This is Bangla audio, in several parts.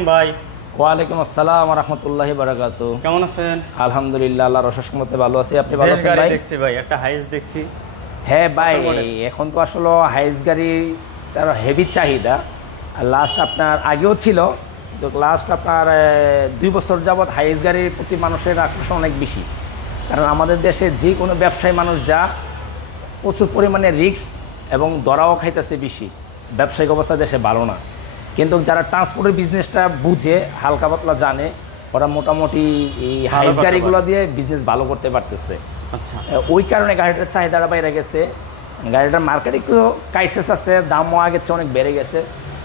আলাইকুম ভাই। ওয়ালাইকুম আসসালাম ওয়া রাহমাতুল্লাহি ওয়া বারাকাতুহু। কেমন আছেন? আলহামদুলিল্লাহ, আল্লাহর অশেষ রহমতে ভালো আছি। আপনি ভালো আছেন গাড়ি ভাই? দেখছি ভাই, একটা হাইস দেখছি। হ্যাঁ ভাই, কত করে? এখন তো আসলে হাইস গাড়ি তার হেভি চাহিদা। আর লাস্ট আপনার আগেও ছিল, তো লাস্ট আপনার 2 বছর যাবৎ হাইস গাড়ির প্রতি মানুষের আকর্ষণ অনেক বেশি। কারণ আমাদের দেশে যে কোনো ব্যবসায়ী মানুষ যা প্রচুর পরিমাণে রিস্ক এবং দরাও খাইতেছে বেশি। ব্যবসায়িক অবস্থা দেশে ভালো না, কিন্তু যারা ট্রান্সপোর্টের বিজনেসটা বুঝে, হালকা পাতলা জানে, ওরা মোটামুটি এই হাইস গাড়িগুলো দিয়ে বিজনেস ভালো করতে পারতেছে। আচ্ছা, ওই কারণে গাড়িটার চাহিদাটা বাইরে গেছে। গাড়িটার মার্কেটে একটু ক্রাইসিস আছে, দামও আগের চেয়ে অনেক বেড়ে গেছে।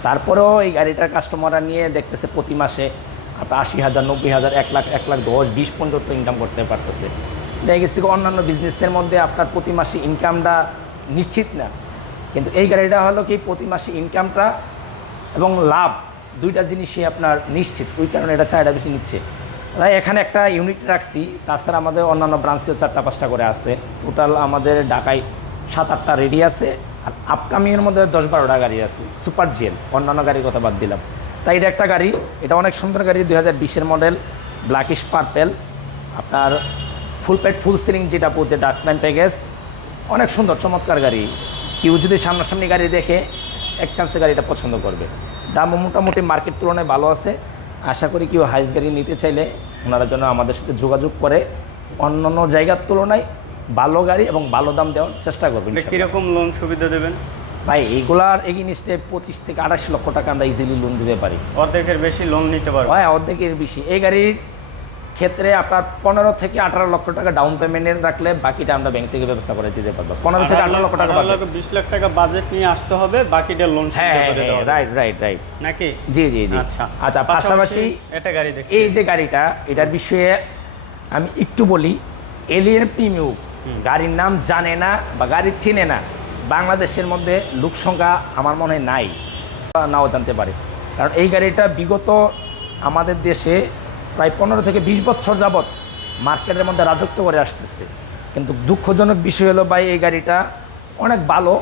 তারপরেও এই গাড়িটার কাস্টমাররা নিয়ে দেখতেছে প্রতি মাসে আপনার 80,000, 90,000, 1 লাখ, 1,10,000, 20 পর্যন্ত ইনকাম করতে পারতেছে। দেখা গেছে অন্যান্য বিজনেসের মধ্যে আপনার প্রতি মাসে ইনকামটা নিশ্চিত না, কিন্তু এই গাড়িটা হলো কি প্রতি মাসে ইনকামটা এবং লাভ দুইটা জিনিসই আপনার নিশ্চিত। ওই কারণে এটা চাহিদা বেশি নিচ্ছে। তাই এখানে একটা ইউনিট রাখছি, তাছাড়া আমাদের অন্যান্য ব্রাঞ্চেও 4-5টা করে আছে। টোটাল আমাদের ঢাকায় 7-8টা রেডি আছে, আর আপকামিংয়ের মধ্যে 10-12টা গাড়ি আছে সুপার জিএল, অন্যান্য গাড়ির কথা বাদ দিলাম। তাই এটা একটা গাড়ি, এটা অনেক সুন্দর গাড়ি, 2020-এর মডেল, ব্ল্যাকিশ পার্পেল, আপনার ফুল পেড ফুল সিলিং যেটা বলছে ডার্ক টাইম প্যাকেজ, অনেক সুন্দর চমৎকার গাড়ি। কেউ যদি সামনাসামনি গাড়ি দেখে এক চান্সে গাড়িটা পছন্দ করবে। দামও মোটামুটি মার্কেট তুলনায় ভালো আছে। আশা করি কেউ হাইস গাড়ি নিতে চাইলে ওনারা জন্য আমাদের সাথে যোগাযোগ করে অন্যান্য জায়গার তুলনায় ভালো গাড়ি এবং ভালো দাম দেওয়ার চেষ্টা করবেন। কীরকম লোন সুবিধা দেবেন ভাই? এইগুলার এগেইনস্টে 25 থেকে 28 লক্ষ টাকা আমরা ইজিলি লোন দিতে পারি। অর্ধেকের বেশি লোন নিতে পারবো? হ্যাঁ, অর্ধেকের বেশি। এই গাড়ির ক্ষেত্রে আপনার 15 থেকে 18 লক্ষ টাকা ডাউন পেমেন্টের রাখলে বাকিটা আমরা ব্যাংক থেকে ব্যবস্থা করে দিতে পারবো। 15 থেকে 18 লক্ষ টাকা, 20 লাখ টাকা বাজেট নিয়ে আসতে হবে, বাকিটা লোন। হ্যাঁ, রাইট নাকি? জি। আচ্ছা, পাশাপাশি এটা গাড়ি দেখি, এই যে গাড়িটা, এটার বিষয়ে আমি একটু বলি। এলিয়ন প্রিমিয়াম গাড়ির নাম জানে না বা গাড়ি চেনে না বাংলাদেশের মধ্যে লোক সংখ্যা আমার মনে হয় নাই, নাও জানতে পারে। কারণ এই গাড়িটা বিগত আমাদের দেশে প্রায় 15 থেকে 20 বছর যাবৎ মার্কেটের মধ্যে রাজত্ব করে আসতেছে। কিন্তু দুঃখজনক বিষয় হলো ভাই, এই গাড়িটা অনেক ভালো,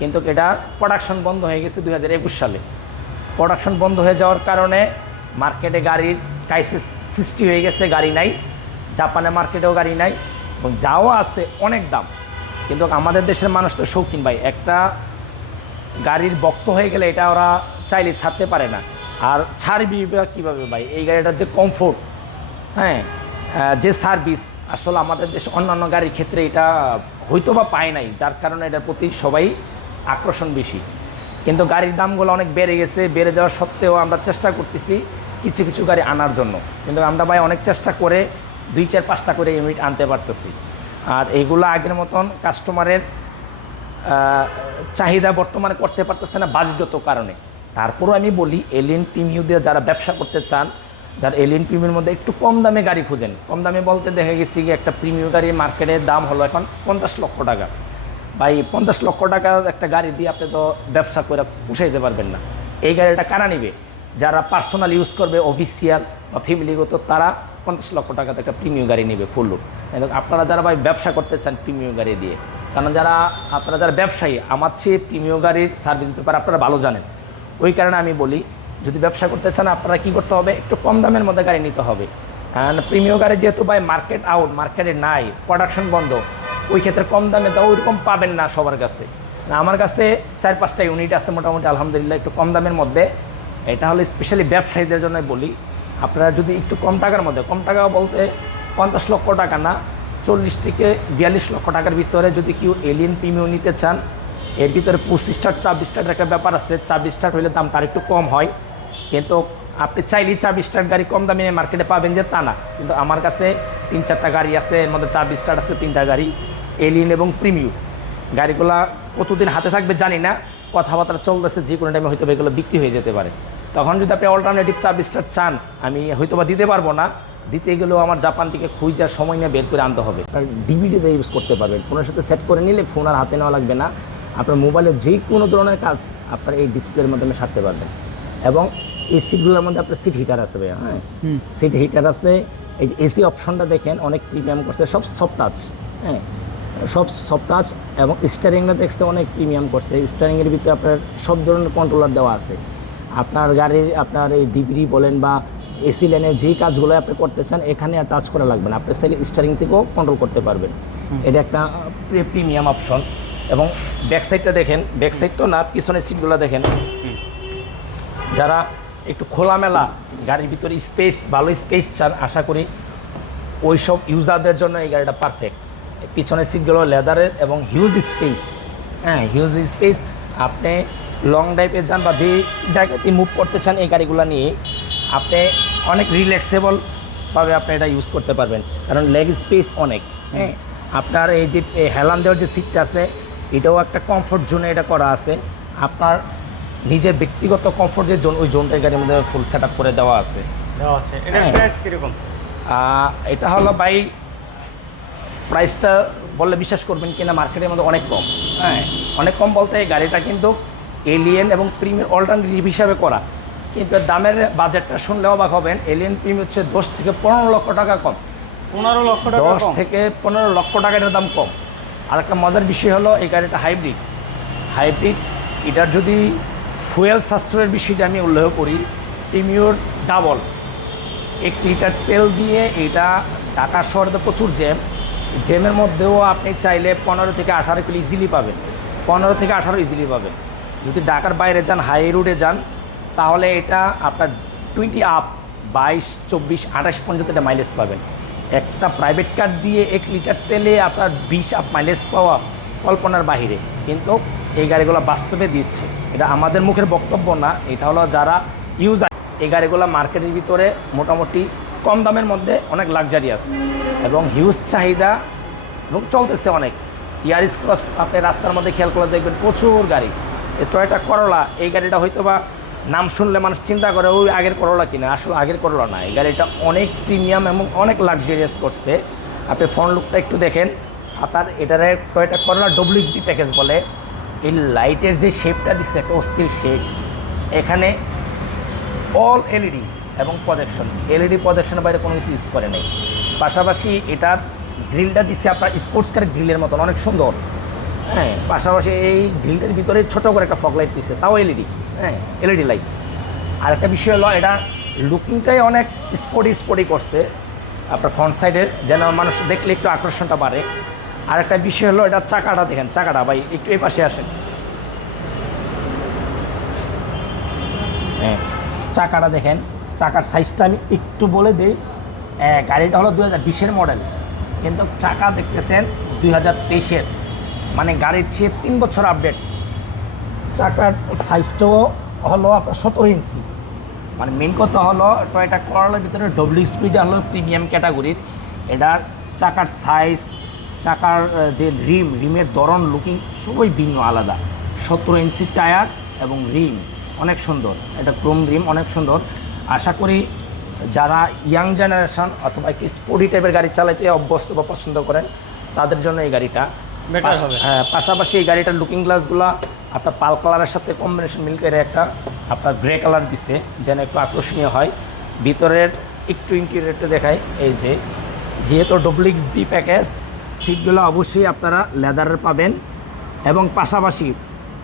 কিন্তু এটা প্রোডাকশন বন্ধ হয়ে গেছে 2021 সালে। প্রোডাকশন বন্ধ হয়ে যাওয়ার কারণে মার্কেটে গাড়ির ক্রাইসিস সৃষ্টি হয়ে গেছে, গাড়ি নাই। জাপানের মার্কেটেও গাড়ি নাই, এবং যাও আছে অনেক দাম। কিন্তু আমাদের দেশের মানুষ তো শৌখিন ভাই, একটা গাড়ির ভক্ত হয়ে গেলে এটা ওরা চাইলে ছাড়তে পারে না। আর ছাড়বি কীভাবে ভাই? এই গাড়িটার যে কমফোর্ট, হ্যাঁ, যে সার্ভিস, আসলে আমাদের দেশে অন্যান্য গাড়ির ক্ষেত্রে এটা হয়তো বা পায় নাই, যার কারণে এটার প্রতি সবাই আকর্ষণ বেশি। কিন্তু গাড়ির দামগুলো অনেক বেড়ে গেছে। বেড়ে যাওয়া সত্ত্বেও আমরা চেষ্টা করতেছি কিছু কিছু গাড়ি আনার জন্য, কিন্তু আমরা ভাই অনেক চেষ্টা করে 2-4-5টা করে ইউনিট আনতে পারতেছি। আর এইগুলো আগের মতন কাস্টমারের চাহিদা বর্তমানে করতে পারতেছে না বাজেটগত কারণে। তারপরও আমি বলি, এলিয়ন প্রিমিয়াম দিয়ে যারা ব্যবসা করতে চান, যারা এলিয়ন প্রিমিয়ামের মধ্যে একটু কম দামে গাড়ি খুঁজেন, কম দামে বলতে দেখা গেছি কি একটা প্রিমিয়াম গাড়ির মার্কেটের দাম হলো এখন 50 লক্ষ টাকা। ভাই 50 লক্ষ টাকা একটা গাড়ি দিয়ে আপনি তো ব্যবসা করে পুষাইতে পারবেন না। এই গাড়িটা কারা নিবে? যারা পার্সোনাল ইউজ করবে, অফিসিয়াল বা ফ্যামিলিগত, তারা 50 লক্ষ টাকাতে একটা প্রিমিয়াম গাড়ি নেবে ফুল লুক। কিন্তু আপনারা যারা ভাই ব্যবসা করতে চান প্রিমিয়াম গাড়ি দিয়ে, কারণ আপনারা যারা ব্যবসায়ী, আমার চেয়ে প্রিমিয়াম গাড়ির সার্ভিস ব্যাপারে আপনারা ভালো জানেন। ওই কারণে আমি বলি, যদি ব্যবসা করতে চান আপনারা কী করতে হবে, একটু কম দামের মধ্যে গাড়ি নিতে হবে। কারণ প্রিমিয়াম গাড়ি যেহেতু ভাই মার্কেট আউট, মার্কেটে নাই, প্রোডাকশন বন্ধ, ওই ক্ষেত্রে কম দামে তো ওইরকম পাবেন না সবার কাছে। আমার কাছে 4-5টা ইউনিট আছে মোটামুটি আলহামদুলিল্লাহ একটু কম দামের মধ্যে। এটা হলো স্পেশালি ব্যবসায়ীদের জন্য বলি। আপনারা যদি একটু কম টাকার মধ্যে, কম টাকা বলতে 50 লক্ষ টাকা না, 40 থেকে 42 লক্ষ টাকার ভিতরে যদি কেউ এলিয়ন প্রিমিয়াম নিতে চান, এর ভিতরে 25 স্টার্ট 24 স্টার্টের একটা ব্যাপার আছে। 24 স্টার্ট হলে দামটা আর একটু কম হয়, কিন্তু আপনি চাইলেই 24 স্টার্ট গাড়ি কম দামে মার্কেটে পাবেন যে তা না। কিন্তু আমার কাছে 3-4টা গাড়ি আছে, এর মধ্যে 24 স্টার্ট আছে 3টা গাড়ি, এলিয়ন এবং প্রিমিয়াম। গাড়িগুলা কতদিন হাতে থাকবে জানি না, কথাবার্তা চলতেছে, যে কোনো টাইমে হয়তো এগুলো বিক্রি হয়ে যেতে পারে। তখন যদি আপনি অল্টারনেটিভ 24 স্টার্ট চান, আমি হয়তো বা দিতে পারবো না। দিতে গেলেও আমার জাপান থেকে খুঁজে সময় নিয়ে বের করে আনতে হবে। ডিভিডিতে ইউজ করতে পারবেন, ফোনের সাথে সেট করে নিলে ফোন আর হাতে নেওয়া লাগবে না। আপনার মোবাইলে যে কোনো ধরনের কাজ আপনার এই ডিসপ্লের মাধ্যমে সারতে পারবেন। এবং এই সিটগুলোর মধ্যে আপনার সিট হিটার আছে ভাই, হ্যাঁ, সিট হিটার আছে। এই যে এসি অপশনটা দেখেন অনেক প্রিমিয়াম করছে, সব সফট টাচ, হ্যাঁ, সব সফট টাচ। এবং স্টিয়ারিংটা দেখছে অনেক প্রিমিয়াম করছে। স্টিয়ারিংয়ের ভিতরে আপনার সব ধরনের কন্ট্রোলার দেওয়া আছে। আপনার গাড়ির আপনার এই ডিগ্রি বলেন বা এসি লাইনে যেই কাজগুলো আপনি করতে চান এখানে আর টাচ করা লাগবে না, আপনি স্টারিং থেকেও কন্ট্রোল করতে পারবেন। এটা একটা প্রিমিয়াম অপশন। এবং ব্যাক সাইডটা দেখেন, ব্যাক সাইড তো না, পিছনের সিটগুলো দেখেন। যারা একটু খোলামেলা গাড়ির ভিতরে স্পেস, ভালো স্পেস চান, আশা করি ওই সব ইউজারদের জন্য এই গাড়িটা পারফেক্ট। পিছনের সিটগুলো লেদারের এবং হিউজ স্পেস, হ্যাঁ হিউজ স্পেস। আপনি লং ড্রাইভে যান বা যে জায়গাতে মুভ করতে চান এই গাড়িগুলো নিয়ে আপনি অনেক রিল্যাক্সেবলভাবে আপনি এটা ইউজ করতে পারবেন, কারণ লেগ স্পেস অনেক। হ্যাঁ, আপনার এই যে হেলান দেওয়ার যে সিটটা আছে এটাও একটা কমফোর্ট জোনে এটা করা আছে। আপনার নিজের ব্যক্তিগত কমফোর্ট যে জোন, ওই জোনটার গাড়ির মধ্যে ফুল সেট আপ করে দেওয়া আছে। এটার প্রাইস কীরকম? এটা হলো ভাই, প্রাইসটা বললে বিশ্বাস করবেন কিনা, মার্কেটের মধ্যে অনেক কম। হ্যাঁ, অনেক কম বলতে এই গাড়িটা কিন্তু এলিয়েন এবং প্রিমিয়ার অল্টারনেটিভ হিসাবে করা, কিন্তু দামের বাজেটটা শুনলে অবাক হবেন। এলিয়েন প্রিমিয়ার হচ্ছে 10 থেকে 15 লক্ষ টাকা কম। 15 লক্ষ টাকা? 10 থেকে 15 লক্ষ টাকা এটার দাম কম। আর একটা মজার বিষয় হলো এই গাড়িটা হাইব্রিড। এটার যদি ফুয়েল সাশ্রয়ের বিষয়টা আমি উল্লেখ করি, প্রিমিয়ার ডাবল 1 লিটার তেল দিয়ে এটা ঢাকা শহরে তো প্রচুর জ্যামের মধ্যেও আপনি চাইলে 15 থেকে 18 কিলো ইজিলি পাবেন, 15 থেকে 18 ইজিলি পাবেন। যদি ঢাকার বাইরে যান, হাই রোডে যান, তাহলে এটা আপনার 20 আপ, 22, 24, 28 পর্যন্ত এটা মাইলেজ পাবেন। একটা প্রাইভেট কার দিয়ে 1 লিটার তেলে আপনার 20 আপ মাইলেজ পাওয়া কল্পনার বাহিরে, কিন্তু এই গাড়িগুলো বাস্তবে দিচ্ছে। এটা আমাদের মুখের বক্তব্য না, এটা হলো যারা ইউজার। এই গাড়িগুলো মার্কেটের ভিতরে মোটামুটি কম দামের মধ্যে অনেক লাক্সারিয়াস এবং হিউজ চাহিদা এবং চলতেছে অনেক। ইয়ারিস ক্রস আপনি রাস্তার মধ্যে খেয়াল করে দেখবেন প্রচুর গাড়ি। টয়োটা করোলা, এই গাড়িটা হয়তো বা নাম শুনলে মানুষ চিন্তা করে ওই আগের করোলা কিনা, আসলে আগের করোলা না। এই গাড়িটা অনেক প্রিমিয়াম এবং অনেক লাক্সারিয়াস করছে। আপনি ফ্রন্ট লুকটা একটু দেখেন। আপনার এটারে টয়োটা করোলা WXB প্যাকেজ বলে। এই লাইটের যে শেপটা দিচ্ছে একটা অস্থির শেপ, এখানে অল এলইডি এবং প্রজেকশন, এলইডি প্রজেকশনের বাইরে কোনো কিছু ইউজ করে নাই। পাশাপাশি এটার গ্রিলটা দিচ্ছে আপনার স্পোর্টস কারের গ্রিলের মতন, অনেক সুন্দর। হ্যাঁ, পাশাপাশি এই গ্রিলটার ভিতরে ছোটো করে একটা ফগ লাইট দিচ্ছে, তাও এলইডি। হ্যাঁ, এলইডি লাইট। আর একটা বিষয় হলো এটা লুকিংটাই অনেক স্পোর্টি করছে আপনার ফ্রন্ট সাইডের, যেন মানুষ দেখলে একটু আকর্ষণটা বাড়ে। আর একটা বিষয় হলো এটা চাকাটা দেখেন, চাকাটা ভাই একটু এই পাশে আসেন। হ্যাঁ, চাকাটা দেখেন, চাকার সাইজটা আমি একটু বলে দিই। গাড়িটা হলো 2020-এর মডেল, কিন্তু চাকা দেখতেছেন 2023-এর, মানে গাড়ির চেয়ে 3 বছর আপডেট। চাকার সাইজটাও হলো আপনার 17 ইঞ্চি। মানে মেন কথা হলো টয়োটা করোলার ভিতরে WXBটা হলো প্রিমিয়াম ক্যাটাগরির। এটার চাকার সাইজ, চাকার যে রিমের ধরন, লুকিং সবই ভিন্ন, আলাদা। 17 ইঞ্চি টায়ার এবং রিম অনেক সুন্দর, এটা ক্রোম রিম অনেক সুন্দর। আশা করি যারা ইয়াং জেনারেশন অথবা একটু স্পোর্টি টাইপের গাড়ি চালাতে অভ্যস্ত বা পছন্দ করেন তাদের জন্য এই গাড়িটা বেটার হবে। হ্যাঁ, পাশাপাশি এই গাড়িটার লুকিং গ্লাসগুলো আপনার পাল কালারের সাথে কম্বিনেশন মিল করে একটা আপনার গ্রে কালার দিছে, যেন একটু আকর্ষণীয় হয়। ভিতরের একটু ইন্টেরিয়রটা দেখায়। এই যে যেহেতু WXB প্যাকেজ, সিটগুলো অবশ্যই আপনারা লেদারের পাবেন। এবং পাশাপাশি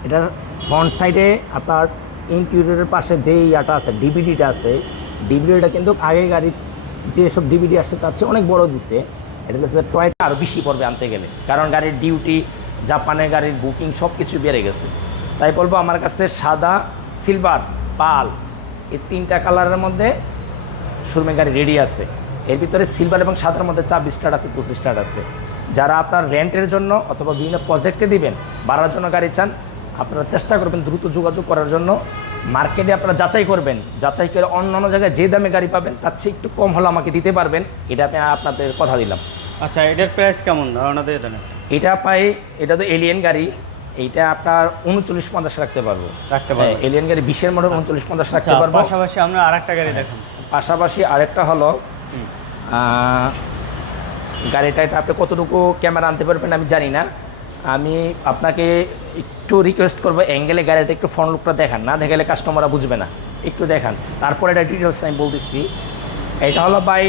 এটার ফ্রন্ট সাইডে আপনার ইন্টেরিয়রের পাশে যে ইয়াটা আছে, ডিভিডিটা আছে, ডিভিডিটা কিন্তু আগের গাড়ির যেসব ডিভিডি আসে তার চেয়ে অনেক বড় দিছে। এটা হচ্ছে টয়টা আরও বেশি পড়বে আনতে গেলে, কারণ গাড়ির ডিউটি, জাপানের গাড়ির বুকিং সব কিছু বেড়ে গেছে। তাই বলবো আমার কাছে সাদা, সিলভার, পাল এই 3টা কালারের মধ্যে শোরুমে গাড়ি রেডি আছে। এর ভিতরে সিলভার এবং সাদার মধ্যে 24 স্টার্ট আছে, 25 স্টার্ট আছে। যারা আপনার রেন্টের জন্য অথবা বিভিন্ন প্রজেক্টে দিবেন, বাড়ার জন্য গাড়ি চান, আপনারা চেষ্টা করবেন দ্রুত যোগাযোগ করার জন্য। মার্কেটে আপনারা যাচাই করবেন, যাচাই করে অন্য জায়গায় যে দামে গাড়ি পাবেন তার চেয়ে একটু কম হলে আমাকে দিতে পারবেন, এটা আমি আপনাদের কথা দিলাম। আচ্ছা, এটার প্রাইস কেমন ধারণা দিয়ে দেন? এটা পাই, এটা তো এলিয়েন গাড়ি, এইটা আপনার 39-50 রাখতে পারবো। এলিয়েন গাড়ি 20-এর মডেল 39-50 রাখতে পারবো। পাশাপাশি আমরা আরেকটা গাড়ি দেখুন। পাশাপাশি আরেকটা হলো গাড়িটা, এটা আপনি কতটুকু ক্যামেরা আনতে পারবেন আমি জানি না। আমি আপনাকে একটু রিকোয়েস্ট করবো অ্যাঙ্গেলে গাড়িটা একটু ফ্রন্ট লুকটা দেখান, না দেখালে কাস্টমাররা বুঝবে না, একটু দেখান, তারপরে এটা ডিটেলস আমি বলতেছি। এটা হলো ভাই,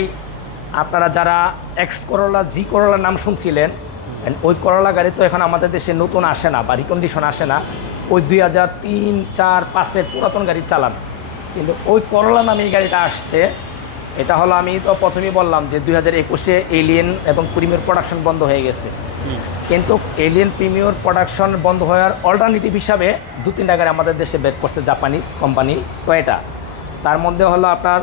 আপনারা যারা এক্স করোলা, জি করোলার নাম শুনছিলেন, ওই করোলা গাড়ি তো এখন আমাদের দেশে নতুন আসে না বা রিকন্ডিশন আসে না। ওই 2003, 2004, 2005-এর পুরাতন গাড়ি চালান, কিন্তু ওই করলা নামে এই গাড়িটা আসছে। এটা হলো, আমি তো প্রথমেই বললাম যে 2021-এ এলিয়েন এবং প্রিমিয়র প্রোডাকশন বন্ধ হয়ে গেছে। কিন্তু এলিয়েন প্রিমিয়র প্রোডাকশন বন্ধ হওয়ার অল্টারনেটিভ হিসাবে 2-3টা গাড়ি আমাদের দেশে বের করছে জাপানিজ কোম্পানি টয়োটা। তার মধ্যে হলো আপনার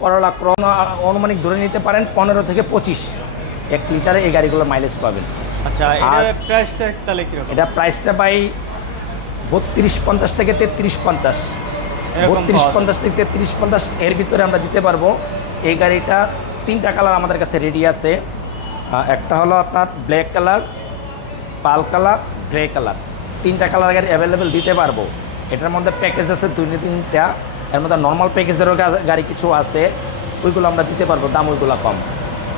করলা ক্রোন, আনুমানিক ধরে নিতে পারেন 15 থেকে 25 1 লিটারে এই গাড়িগুলোর মাইলেজ পাবেন। আচ্ছা, এটা প্রাইসটা তাহলে কিরকম? এটা প্রাইসটা বাই 3250 থেকে 3350, এরকম 3250 থেকে 3350 এর ভিতরে আমরা দিতে পারবো। এই গাড়িটা 3টা কালার আমাদের কাছে রেডি আছে। একটা হলো আপনার ব্ল্যাক কালার, পাল কালার, গ্রে কালার, 3টা কালার গাড়ি অ্যাভেলেবেল দিতে পারবো। এটার মধ্যে প্যাকেজ আছে 2-3টা, এর মধ্যে নর্মাল প্যাকেজেরও গাড়ি কিছু আছে, ওইগুলো আমরা দিতে পারবো, দাম ওইগুলো কম।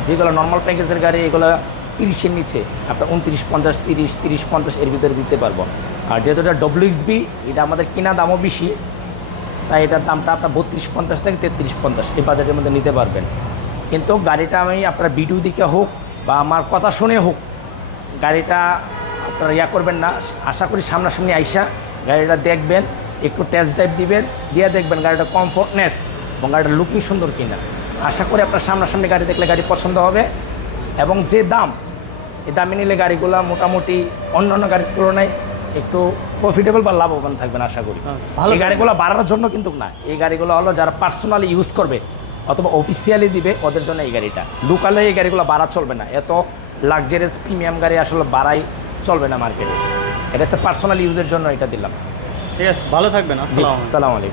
যেগুলো নর্মাল প্যাকেজের গাড়ি এগুলো 30-এর নিচে, আপনার 2950, 30, 30-50 এর ভিতরে দিতে পারবো। আর যেহেতু এটা WXB, এটা আমাদের কেনা দামও বেশি, তাই এটার দামটা আপনার 3250 থেকে 3350 এই বাজেটের মধ্যে নিতে পারবেন। কিন্তু গাড়িটা আমি আপনার ভিডিও দিকে হোক বা আমার কথা শুনে হোক, গাড়িটা আপনারা করবেন না। আশা করি সামনাসামনি আইসা গাড়িটা দেখবেন, একটু টেস্ট ড্রাইভ দিবেন, দিয়ে দেখবেন গাড়িটা কমফোর্টনেস এবং গাড়িটা লুকিং সুন্দর কিনা। আশা করি আপনার সামনাসামনি গাড়ি দেখলে গাড়ি পছন্দ হবে। এবং যে দাম, এই দামে নিলে গাড়িগুলো মোটামুটি অন্যান্য গাড়ির তুলনায় একটু প্রফিটেবল বা লাভবান থাকবেন আশা করি। ভালো এই গাড়িগুলো বাড়ানোর জন্য কিন্তু না, এই গাড়িগুলো হলো যারা পার্সোনালি ইউজ করবে অথবা অফিসিয়ালি দিবে ওদের জন্য এই গাড়িটা। লোকালে এই গাড়িগুলো বাড়া চলবে না, এত লাক্সারিয়াস প্রিমিয়াম গাড়ি আসলে বাড়াই চলবে না মার্কেটে। এটা হচ্ছে পার্সোনাল ইউজের জন্য এটা দিলাম। ঠিক আছে, ভালো থাকবেন। আসসালামু আলাইকুম। আসসালামু আলাইকুম।